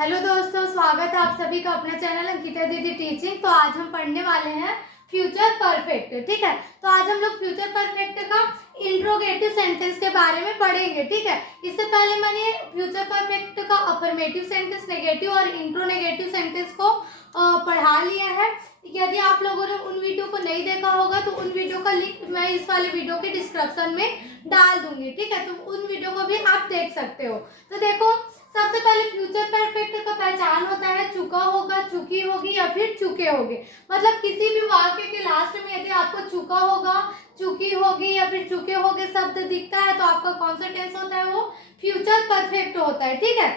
Hello दोस्तों, स्वागत है आप सभी का अपने चैनल अंकिता दीदी टीचिंग। तो आज हम पढ़ने वाले हैं फ्यूचर परफेक्ट। ठीक है, तो आज हम लोग फ्यूचर परफेक्ट का इंट्रोगेटिव सेंटेंस के बारे में पढ़ेंगे। ठीक है, इससे पहले मैंने फ्यूचर परफेक्ट का अफर्मेटिव सेंटेंस, नेगेटिव और इंट्रोनेगेटिव सेंटेंस को पढ़ा लिया है। यदि आप लोगों ने उन वीडियो को नहीं देखा होगा तो उन वीडियो का लिंक मैं इस वाले वीडियो के डिस्क्रिप्शन में डाल दूंगी। ठीक है, तो उन वीडियो को भी आप देख सकते हो। तो देखो, सबसे पहले फ्यूचर परफेक्ट का पहचान होता है चुका होगा, चुकी होगी या फिर चुके होगे। मतलब किसी भी वाक्य के लास्ट में यदि आपको चुका होगा, चुकी होगी या फिर चुके होगे शब्द दिखता है तो आपका कौन सा टेंस होता है, वो फ्यूचर परफेक्ट होता है। ठीक है,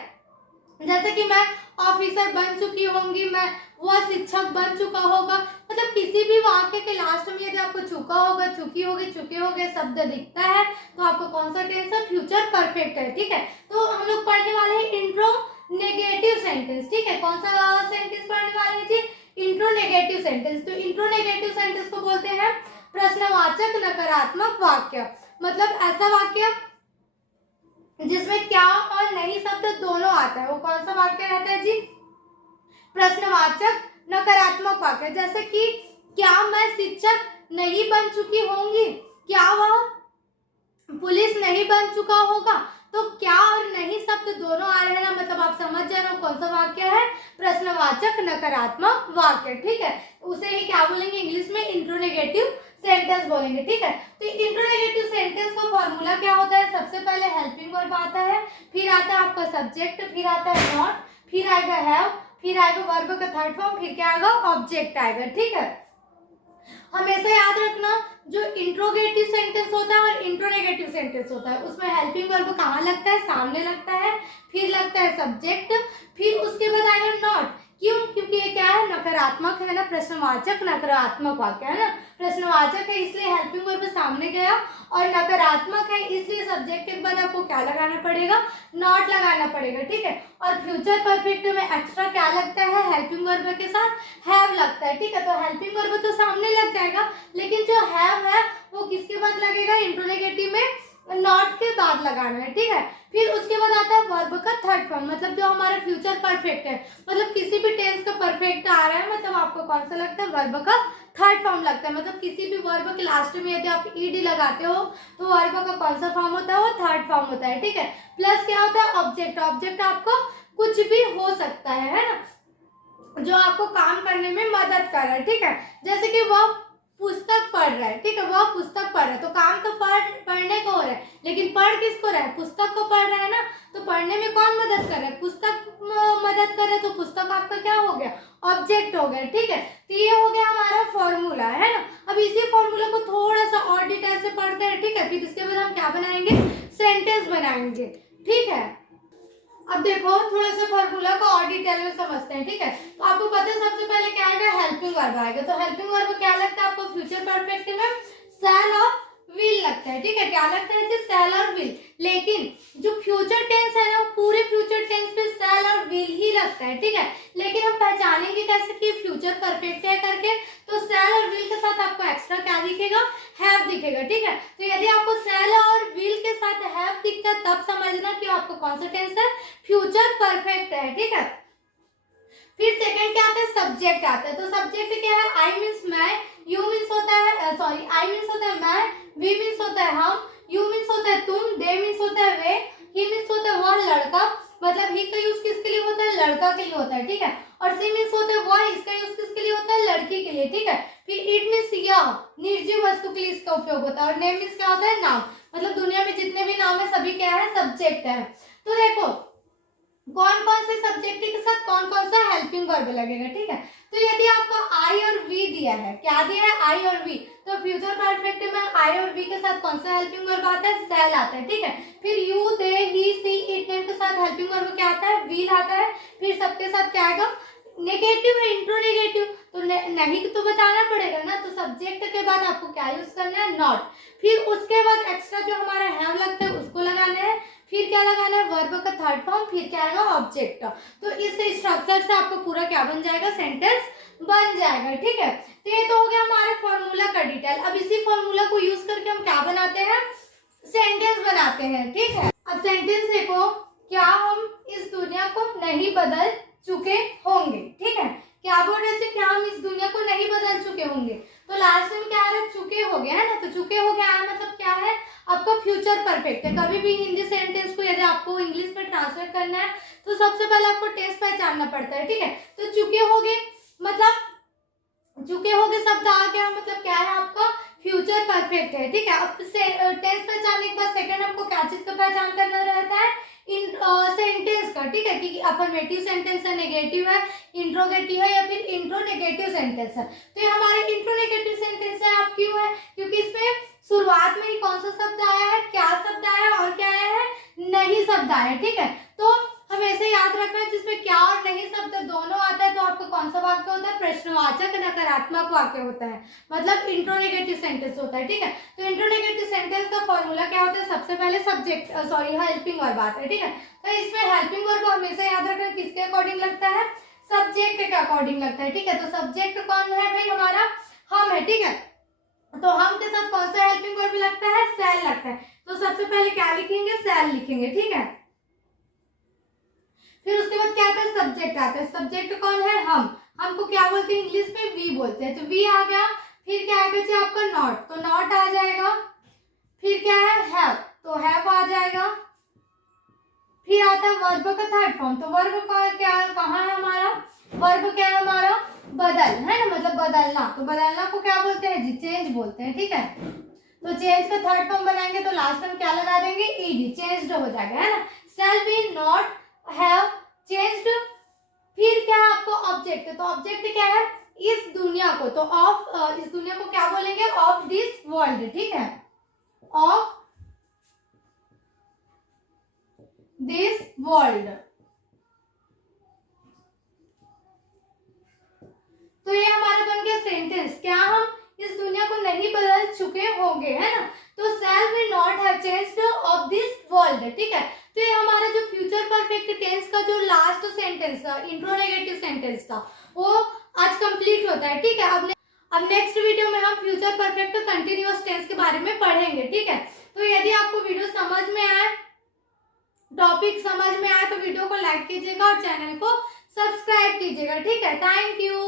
जैसे कि मैं ऑफिसर बन चुकी होंगी, मैं वह शिक्षक बन चुका होगा। मतलब किसी भी वाक्य के लास्ट में यदि आपको चुका होगा, चुकी होगी, चुके होगे शब्द दिखता है तो आपको कौन सा टेंस है, फ्यूचर परफेक्ट है। ठीक है, तो हम लोग पढ़ने वाले हैं इंट्रो नेगेटिव सेंटेंस। ठीक है, कौन सा सेंटेंस पढ़ने वाले हैं जी, इंट्रो नेगेटिव सेंटेंस। तो इंट्रो नेगेटिव सेंटेंस को बोलते हैं प्रश्नवाचक नकारात्मक वाक्य। मतलब ऐसा वाक्य जिसमें क्या और नहीं शब्द दोनों आता है, वो कौन सा वाक्य रहता है जी, प्रश्नवाचक नकारात्मक वाक्य। जैसे कि क्या मैं शिक्षक नहीं बन चुकी होंगी, क्या वह पुलिस नहीं बन चुका होगा। तो क्या और नहीं शब्द दोनों आ रहे हैं ना, मतलब आप समझ जाए ना कौन सा वाक्य है, प्रश्नवाचक नकारात्मक वाक्य। ठीक है, उसे ही क्या बोलेंगे इंग्लिश में, इंट्रोनेगेटिव सेंटेंस बोलेंगे। ठीक है, तो इंट्रोनेगेटिव सेंटेंस का फॉर्मूला क्या होता है, सबसे पहले हेल्पिंग वर्ब आता है, फिर आता है आपका सब्जेक्ट, फिर आता है नॉट, फिर आएगा हैव, फिर आएगा वर्ब का थर्ड फॉर्म, फिर क्या आएगा, ऑब्जेक्ट आएगा। ठीक है, हमेशा याद रखना जो इंट्रोगेटिव सेंटेंस होता है और इंट्रोनेगेटिव सेंटेंस होता है उसमें हेल्पिंग वर्ब कहाँ लगता है, सामने लगता है, फिर लगता है सब्जेक्ट, फिर उसके बाद आएगा नॉट। क्यों? क्योंकि ये क्या है, नकारात्मक है ना, प्रश्नवाचक नकारात्मक वाक्य है ना, प्रश्नवाचक है इसलिए हेल्पिंग वर्ब सामने गया, और नकारात्मक है इसलिए सब्जेक्ट के बाद आपको क्या लगाना पड़ेगा, नॉट लगाना पड़ेगा। ठीक है, और फ्यूचर परफेक्ट में एक्स्ट्रा क्या लगता है, हेल्पिंग वर्ब के साथ हैव लगता है। ठीक है, तो हेल्पिंग वर्ब तो सामने लग जाएगा, लेकिन जो हैव है वो किसके बाद लगेगा, इंट्रोनेगेटिव में नॉट के बाद लगाना है। ठीक है, फिर उसके बाद आता है वर्ब का थर्ड फॉर्म, मतलब जो हमारा फ्यूचर परफेक्ट है, मतलब किसी भी टेंस का परफेक्ट आ रहा है मतलब आपको कौन सा लगता है, वर्ब का थर्ड फॉर्म लगता है। मतलब किसी भी वर्ब के लास्ट में यदि आप ईडी लगाते हो तो वर्ब का कौन सा फॉर्म होता है, वो थर्ड फॉर्म होता है। ठीक है, प्लस क्या होता है, ऑब्जेक्ट। ऑब्जेक्ट आपको कुछ भी हो सकता है ना, जो आपको काम करने में मदद कर रहा है। ठीक है, जैसे कि वह पुस्तक पढ़ रहा है। ठीक है, वह पुस्तक पढ़ रहा है तो काम तो पढ़ने को हो रहा है, लेकिन पढ़ किसको रहा है, पुस्तक को पढ़ रहा है ना, तो पढ़ने में कौन मदद कर रहा है, पुस्तक मदद कर रहा है, तो पुस्तक आपका क्या हो गया, ऑब्जेक्ट हो गया। ठीक है, तो ये हो गया हमारा फॉर्मूला है ना। अब इसी फॉर्मूला को थोड़ा सा और डिटेल से पढ़ते हैं। ठीक है, फिर इसके बाद हम क्या बनाएंगे, सेंटेंस बनाएंगे। ठीक है, अब देखो थोड़ा सा फॉर्मूला को और डिटेल में समझते हैं। ठीक है, तो आपको पता है सबसे पहले क्या आएगा, हेल्पिंग वर्ब आएगा। तो हेल्पिंग वर्ब क्या लगता है आपको फ्यूचर परफेक्ट में, शैल और विल लगता है। ठीक है, क्या लगता है, शैल और विल। लेकिन जो फ्यूचर टेंस है ना, वो पूरे फ्यूचर टेंस पे शैल और विल ही लगता है। ठीक है, लेकिन हम पहचानेंगे कैसे कि फ्यूचर परफेक्ट है करके, तो शैल और विल के साथ आपको एक्स्ट्रा क्या दिखेगा, हैव दिखेगा। ठीक है, तो यदि आपको शैल और विल के साथ हैव दिखता है तब समझना कि आपको कौन सा टेंस है, फ्यूचर परफेक्ट है। ठीक है, फिर सेकंड क्या आता है, सब्जेक्ट आता है। तो सब्जेक्ट क्या है, आई मीन्स मैं, यू मीन्स होता है, सॉरी आई मीन्स होता है मैं, वी मीन्स होता है हम, यू मीन्स होता है तुम, दे मीन्स होता है वे, ही मीन्स होता है वह लड़का। मतलब ही का यूज किसके लिए होता है, लड़का के लिए होता है। ठीक है, और सी मीन्स होता है वह, इसका यूज किसके लिए होता है, लड़की के लिए। ठीक है, फिर इट मीन्स यह, निर्जीव वस्तु के लिए इसका उपयोग होता है, और नेम मीन्स क्या होता है, नाम। मतलब दुनिया में जितने भी नाम है सभी क्या है, सब्जेक्ट है। तो देखो कौन कौन से सब्जेक्ट के साथ कौन कौन सा हेल्पिंग वर्ब लगेगा। ठीक है, तो यदि आपको आई और वी दिया है, क्या दिया है, आई और वी, तो फ्यूचर परफेक्ट में आई और वी के साथ कौन सा हेल्पिंग वर्ब आता है, शैल आता है। ठीक है, फिर you, they, he, she, it, name के साथ हेल्पिंग वर्ब क्या आता है, विल आता है। फिर सबके साथ क्या आएगा, नेगेटिव है, इंट्रोनेगेटिव, तो नहीं तो बताना पड़ेगा ना, तो सब्जेक्ट के बाद आपको क्या यूज करना है, नॉट। फिर उसके बाद एक्स्ट्रा जो हमारा हैव लगता है उसको लगाना है, फिर क्या लगाना है, वर्ब का थर्ड फॉर्म, फिर क्या आएगा, ऑब्जेक्ट। तो इस स्ट्रक्चर से आपको पूरा क्या बन जाएगा, सेंटेंस बन जाएगा। ठीक है, तो ये तो हो गया हमारे फॉर्मूला का डिटेल। अब इसी फॉर्मूला को यूज करके हम क्या बनाते हैं, सेंटेंस बनाते हैं। ठीक है, अब सेंटेंस देखो क्या हम इस दुनिया को नहीं बदल चुके होंगे। ठीक है, क्या बोल रहे थे, क्या हम इस दुनिया को नहीं बदल चुके होंगे। तो लास्ट में क्या है, चुके हो गए है ना। तो चुके हो गया मतलब क्या है, आपका फ्यूचर परफेक्ट है। कभी भी हिंदी सेंटेंस को यदि आपको इंग्लिश में ट्रांसलेट करना है तो सबसे पहले आपको टेंस पहचानना पड़ता है। ठीक है, तो चुके हो गए मतलब चुके हो गए शब्द आ गया, मतलब क्या है, आपका फ्यूचर परफेक्ट है। ठीक है, अब टेंस पहचानने के बाद सेकंड हमको क्या चीज का पहचान करना रहता है, इन सेंटेंस का। ठीक है, कि अफर्मेटिव सेंटेंस है, नेगेटिव है, इंट्रोगेटिव है या फिर इंट्रोनेगेटिव सेंटेंस है। तो ये हमारे इंट्रोनेगेटिव सेंटेंस है। आप क्यों है, क्योंकि इसमें शुरुआत में ही कौन सा शब्द आया है, क्या शब्द आया है और क्या आया है, नहीं शब्द आया है। ठीक है, तो हमेशा याद रखना है जिसमें क्या और नहीं शब्द दोनों आता है तो आपका कौन सा वाक्य होता है, प्रश्नवाचक नकारात्मक वाक्य होता है, मतलब इंट्रोनेगेटिव सेंटेंस होता है। ठीक है, तो इंट्रोनेगेटिव सेंटेंस का फॉर्मूला क्या होता है, सबसे पहले सब्जेक्ट हेल्पिंग वर्ब आता है। ठीक है, तो इसमें हेल्पिंग वर्ब हमेशा याद रखना किसके अकॉर्डिंग लगता है, सब्जेक्ट के अकॉर्डिंग लगता है। ठीक है, तो सब्जेक्ट कौन है भाई, हमारा हम है। ठीक है, तो हम के साथ कौन सा हेल्पिंग वर्ब लगता है, सेल लगता है। तो सबसे पहले क्या लिखेंगे, सेल लिखेंगे। ठीक है, फिर उसके बाद क्या आता है, सब्जेक्ट आता है। सब्जेक्ट कौन है, हम। हमको क्या बोलते हैं इंग्लिश में, वी बोलते हैं। तो वी आ गया, फिर क्या आएगा जी आपका नॉट, तो नॉट आ जाएगा। फिर क्या है, हैव, तो हैव आ जाएगा। फिर आता है वर्ब का थर्ड फॉर्म, तो वर्ब का क्या कहाँ है हमारा, वर्ब क्या है हमारा, बदल है ना, मतलब बदलना। तो बदलना को क्या बोलते हैं जी, चेंज बोलते हैं। ठीक है, तो चेंज का थर्ड फॉर्म बनाएंगे तो लास्ट में क्या लगा देंगे, ईडी, चेंज्ड हो जाएगा है ना। Shall be, not, have, changed. फिर क्या है आपको ऑब्जेक्ट, तो ऑब्जेक्ट क्या है, इस दुनिया को, तो ऑफ इस दुनिया को क्या बोलेंगे, ऑफ दिस वर्ल्ड। ठीक है, ऑफ दिस वर्ल्ड। तो ये हमारा बन गया सेंटेंस, क्या हम इस दुनिया को नहीं बदल चुके होंगे, है ना। तो shall we not have changed of this world. ठीक है, तो ये हमारा जो फ्यूचर परफेक्ट टेंस का जो लास्ट सेंटेंस था, इंट्रोनेगेटिव सेंटेंस था, वो आज कंप्लीट होता है। ठीक है, अब नेक्स्ट वीडियो में हम फ्यूचर परफेक्ट कंटिन्यूअस टेंस के बारे में पढ़ेंगे। ठीक है, तो यदि आपको वीडियो समझ में आए, टॉपिक समझ में आए तो वीडियो को लाइक कीजिएगा और चैनल को सब्सक्राइब कीजिएगा। ठीक है, थैंक यू।